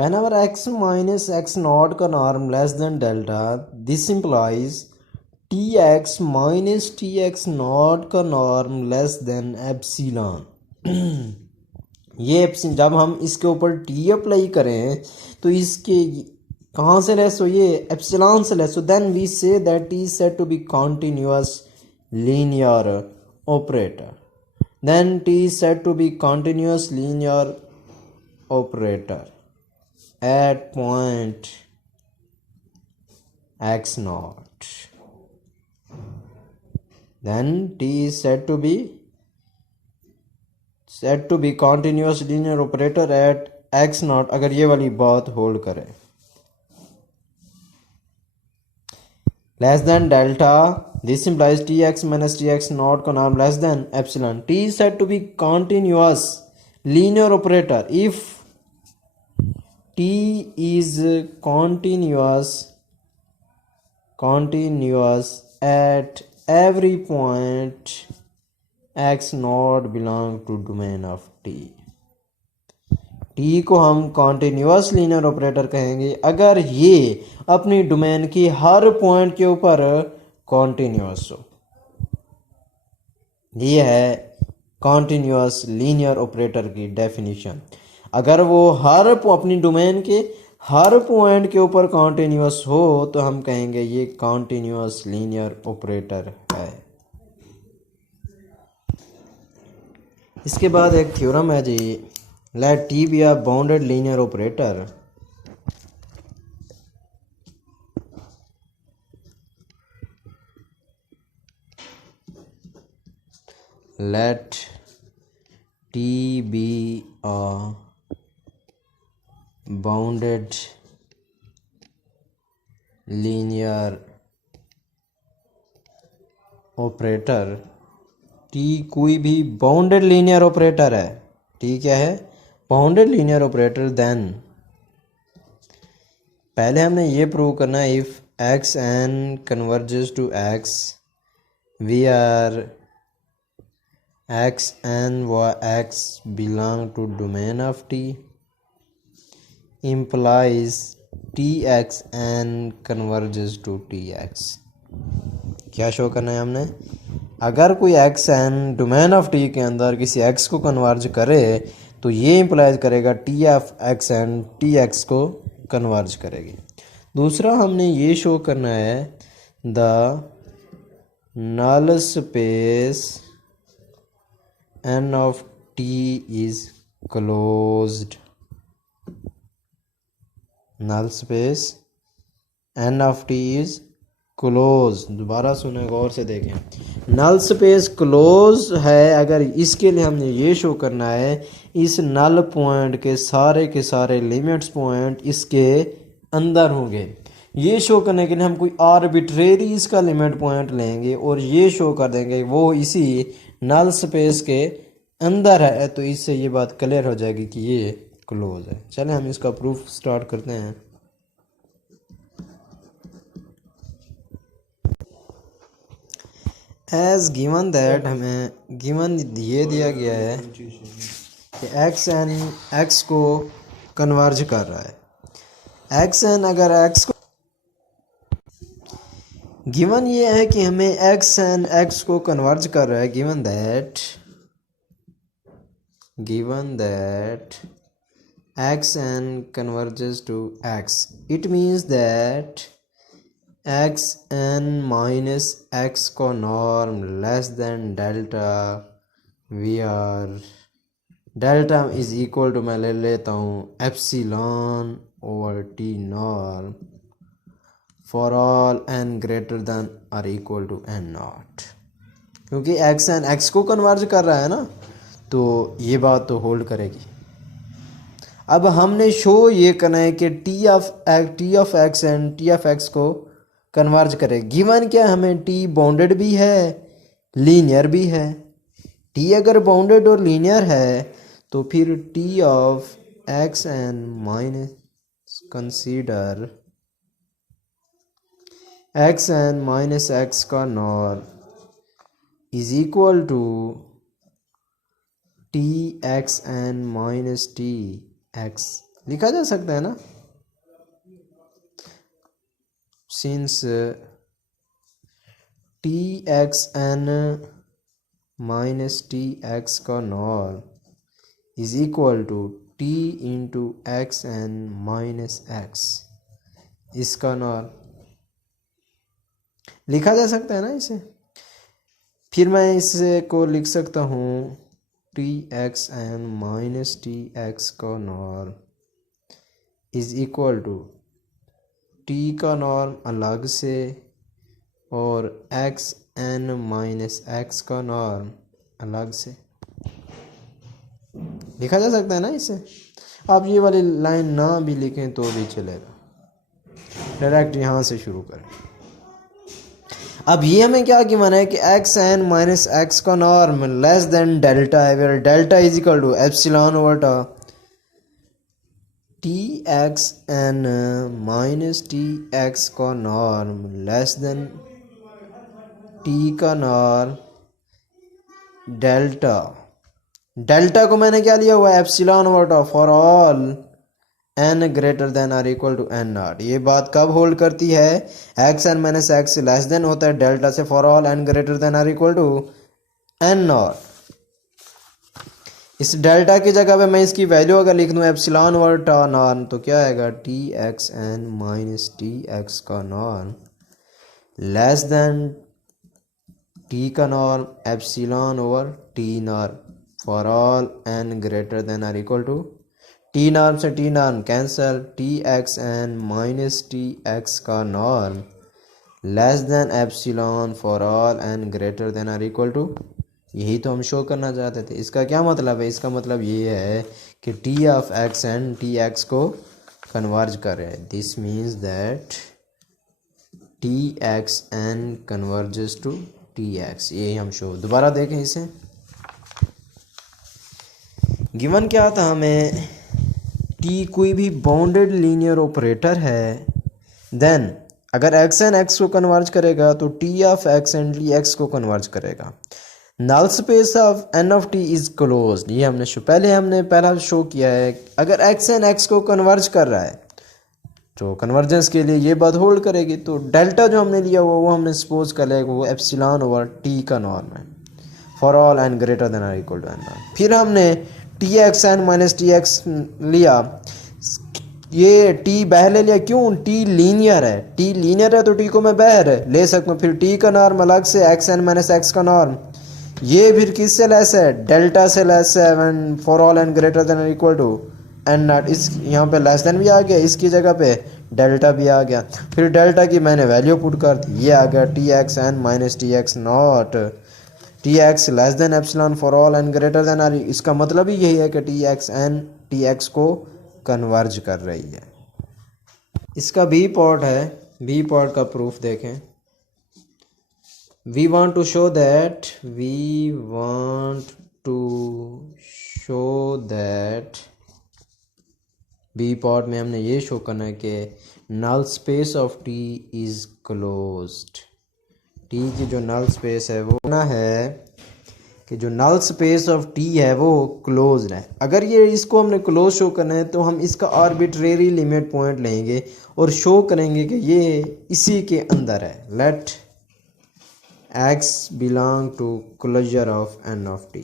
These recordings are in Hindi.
whenever x minus x naught का norm less than delta, this implies tx minus tx naught का norm less than epsilon. ये एप्सिलॉन जब हम इसके ऊपर टी अप्लाई करें तो इसके कहाँ से लेस हो, ये एप्सिलॉन से लेस हो, then we say that is said to be continuous linear operator. Then T is said to be continuous linear operator at point x naught. Then T is said to be continuous linear operator at x naught. अगर ये वाली बात होल्ड करे less than delta, this implies tx minus tx naught का नाम less than epsilon. T is said to be continuous linear operator if T is continuous at every point x naught belong to domain of T. T को हम कॉन्टिन्यूअस लीनियर ऑपरेटर कहेंगे अगर ये अपनी डोमेन की हर पॉइंट के ऊपर कॉन्टिन्यूअस हो. ये है कॉन्टिन्यूअस लीनियर ऑपरेटर की डेफिनेशन. अगर वो अपनी डोमेन के हर पॉइंट के ऊपर कॉन्टिन्यूअस हो तो हम कहेंगे ये कॉन्टिन्यूअस लीनियर ऑपरेटर है. इसके बाद एक थ्योरम है जी, let T be a bounded linear operator. Let T be a bounded linear operator. T कोई भी बाउंडेड लीनियर ऑपरेटर है. T क्या है? Bounded linear operator. देन पहले हमने ये प्रूव करना है if X N converges to X we are X N व X belong to domain of T implies T x N converges to T X. क्या शो करना है हमने? अगर कोई X N domain of T के अंदर किसी एक्स को कन्वर्ज करे तो ये इम्प्लाइज करेगा T of X and T X को कन्वर्ज करेगी. दूसरा हमने ये शो करना है the null space N of T is closed. Null space N of T is close. दोबारा सुने, गौर से देखें. नल स्पेस क्लोज है अगर इसके लिए हमने ये शो करना है इस नल पॉइंट के सारे लिमिट्स पॉइंट इसके अंदर होंगे. ये शो करने के लिए हम कोई आर्बिट्रेरी इसका लिमिट पॉइंट लेंगे और ये शो कर देंगे वो इसी नल स्पेस के अंदर है. तो इससे ये बात क्लियर हो जाएगी कि ये क्लोज है. चलें हम इसका प्रूफ स्टार्ट करते हैं. एज गिवन दैट हमें गिवन ये दिया गया है कि एक्स एन एक्स को कन्वर्ज कर रहा है. एक्स एन अगर एक्स को गिवन ये है कि हमें एक्स एन एक्स को कन्वर्ज कर रहा है. Given that X N converges to X it means that X N minus X को norm less than delta we are delta is equal to मैं ले लेता हूँ epsilon over T norm for all N greater than or equal to N not. क्योंकि एक्स एन एक्स को कन्वर्ज कर रहा है ना तो ये बात तो होल्ड करेगी. अब हमने शो ये करना है कि T of X and T of x को कन्वर्ज करे. गिवन क्या हमें टी बाउंडेड भी है लीनियर भी है. टी अगर बाउंडेड और लीनियर है तो फिर T of x N minus consider X N minus X का norm is equal to T x N minus T X लिखा जा सकता है ना, since T x N minus T x का norm is equal to T into X N minus X, इसका नॉर्म लिखा जा सकता है ना इसे। फिर मैं इसे को लिख सकता हूँ T x N minus T x का norm is equal to T का नॉर्म अलग से और एक्स एन माइनस एक्स का नॉर्म अलग से, लिखा जा सकता है ना इसे। आप ये वाली लाइन ना भी लिखें तो भी चलेगा, डायरेक्ट यहाँ से शुरू करें। अब ये हमें क्या गिवन है कि एक्स एन माइनस एक्स का नॉर्म लेस देन डेल्टा है, where delta is equal to epsilon over टा T x N minus T x का नॉर्म लेस देन टी का नॉर्म डेल्टा। डेल्टा को मैंने क्या लिया हुआ है, एप्सिलॉन ओवर टा for all N greater than or equal to N naught. ये बात कब होल्ड करती है, X N minus X less than होता है डेल्टा से for all N greater than or equal to N not. इस डेल्टा की जगह पे मैं इसकी वैल्यू अगर लिख दूं एप्सिलॉन ओवर टा नॉर्म तो क्या आएगा, T x N minus T x का नॉर्म लेस देन टी का norm epsilon over T norm for all N greater than or equal to, T norm से T norm cancel, T x N minus T x का norm less than epsilon for all N greater than or equal to. यही तो हम शो करना चाहते थे। इसका क्या मतलब है, इसका मतलब ये है कि T of x N T X को कन्वर्ज कर रहे हैं। This means that T x N converges to T X, यही हम शो। दोबारा देखें इसे, गिवन क्या था हमें, टी कोई भी बाउंडेड लीनियर ऑपरेटर है, देन अगर एक्स एन एक्स को कन्वर्ज करेगा तो T of x N T X को कन्वर्ज करेगा। Null space of N of T is closed, ये हमने पहला शो किया है। अगर एक्स एन एक्स को कन्वर्ज कर रहा है तो कन्वर्जेंस के लिए ये बात होल्ड करेगी। तो डेल्टा जो हमने लिया हुआ वो हमने सपोज कर लिया वो एप्सिलॉन ओवर टी का नॉर्म है for all N greater than or equal to N not. फिर हमने T x N minus T X लिया, ये टी बाहर लिया, क्यों, टी लीनियर है, टी लीनियर है तो टी को मैं बाहर ले सकता हूँ। फिर टी का नॉर्म अलग से एक्स एन माइनस एक्स का नॉर्म, ये फिर किससे लेस है, डेल्टा से लेस है when for all N greater than equal to N not. इस यहाँ पे लेस देन भी आ गया, इसकी जगह पे डेल्टा भी आ गया। फिर डेल्टा की मैंने वैल्यू पुट कर दी, ये आ गया T x N minus T X not T X less than epsilon for all N greater than or. इसका मतलब ही यही है कि T x N T X को कन्वर्ज कर रही है। इसका बी पार्ट है, बी पार्ट का प्रूफ देखें। we want to show that B part में हमने ये शो करना है कि null space of T is closed. T की जो नल स्पेस है वो ना है कि जो नल स्पेस ऑफ टी है वो क्लोज्ड है। अगर ये इसको हमने क्लोज शो करना है तो हम इसका आर्बिट्रेरी लिमिट पॉइंट लेंगे और शो करेंगे कि ये इसी के अंदर है। Let x belong to closure of n of t,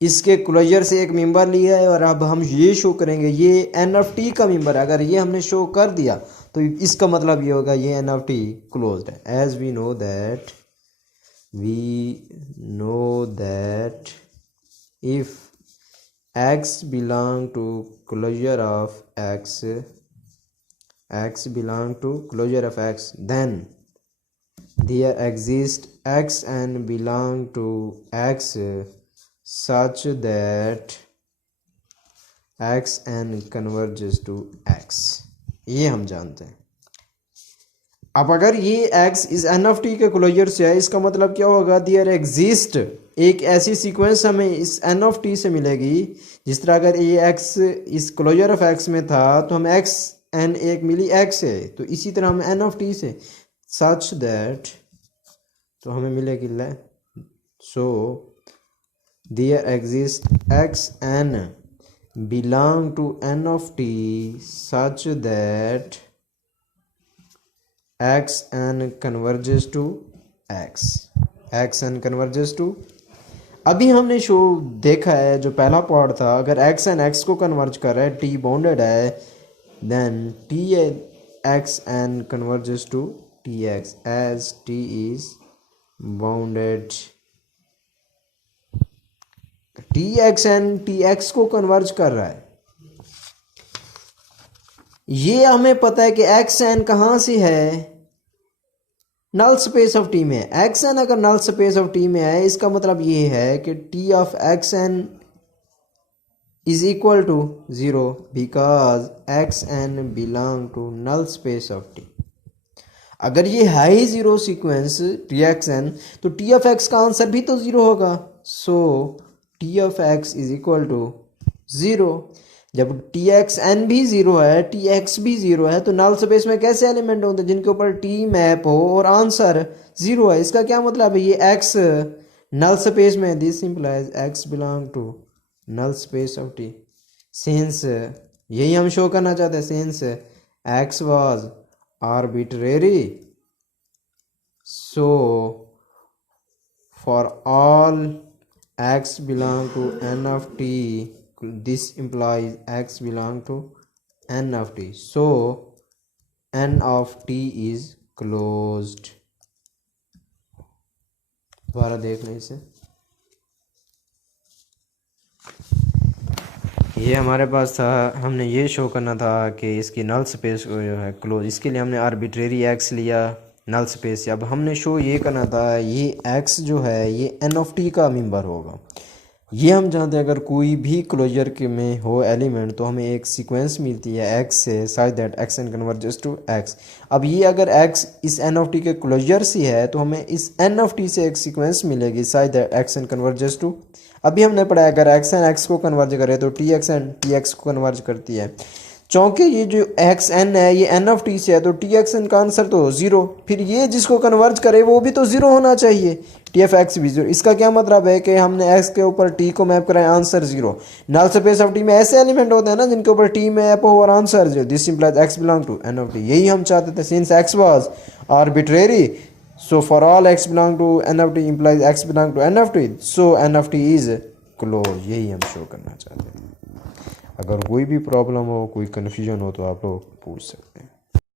इसके क्लोजर से एक मेंबर लिया है और अब हम ये शो करेंगे ये n ऑफ t का मेंबर है। अगर ये हमने शो कर दिया तो इसका मतलब ये होगा ये n ऑफ t क्लोज्ड है। As we know that if x belong to closure of x then there exists x and belong to x such that x and converges to x, ये हम जानते हैं। अब अगर ये x इस n ऑफ t के क्लोजर से है, इसका मतलब क्या होगा, there exist एक ऐसी सीक्वेंस हमें इस n ऑफ t से मिलेगी जिस तरह अगर ये x इस क्लोजर ऑफ x में था तो हम x n एक मिली x से, तो इसी तरह हम n ऑफ t से such that तो हमें मिलेगी so there exists x n belong to n of t such that xn converges to xn converges to। अभी हमने शो देखा है, जो पहला पार्ट था, अगर x एन x को कन्वर्ज कर रहा है, t बाउंडेड है, then t x n converges to tx as t is bounded. tx n tx को कन्वर्ज कर रहा है, ये हमें पता है कि एक्स एन कहाँ से है, नल स्पेस ऑफ टी में। एक्स एन अगर नल स्पेस ऑफ टी में है, इसका मतलब ये है कि T of x n is equal to 0 because x n belong to null space of T. अगर ये है ही zero sequence T x n, तो टी ऑफ एक्स का आंसर भी तो जीरो होगा। So T of x is equal to 0। जब टी एक्स एन भी जीरो है, टी एक्स भी जीरो है, तो नल स्पेस में कैसे एलिमेंट होते हैं जिनके ऊपर टी मैप हो और आंसर जीरो है। इसका क्या मतलब है, ये एक्स नल स्पेस में, this implies X belong to null space of T. Since यही हम शो करना चाहते हैं, since X was arbitrary, so for all X belong to N of T, this implies x belong to n of t, so n of t is closed। दोबारा देख लें इसे, ये हमारे पास था, हमने ये शो करना था कि इसकी नल स्पेस जो है क्लोज, इसके लिए हमने आर्बिट्रेरी x लिया नल स्पेस से। अब हमने शो ये करना था ये x जो है ये n ऑफ t का मेंबर होगा। ये हम जानते हैं अगर कोई भी क्लोजर के में हो एलिमेंट, तो हमें एक सीक्वेंस मिलती है x से such that X N converges to x। अब ये अगर x इस n ऑफ t के क्लोजर से है, तो हमें इस n ऑफ t से एक सीक्वेंस मिलेगी such that X N converges to. अभी हमने पढ़ा है अगर x एन x को कन्वर्ज करे तो T x N T X को कन्वर्ज करती है। चूँकि ये जो एक्स एन है ये एन ऑफ टी से है, तो टी एक्स एन का आंसर तो जीरो, फिर ये जिसको कन्वर्ज करे वो भी तो जीरो होना चाहिए, टी एफ एक्स भी जीरो। इसका क्या मतलब है कि हमने एक्स के ऊपर टी को मैप कराया, answer zero. Null space of T में ऐसे एलिमेंट होते हैं ना जिनके ऊपर टी मैप हो और answer zero, this implies X belong to N of T. यही हम चाहते थे, since X was arbitrary, so for all X belong to N of T implies X belong to N of T, so N of T is close. यही हम शो करना चाहते हैं। अगर कोई भी प्रॉब्लम हो, कोई कन्फ्यूजन हो, तो आप लोग पूछ सकते हैं।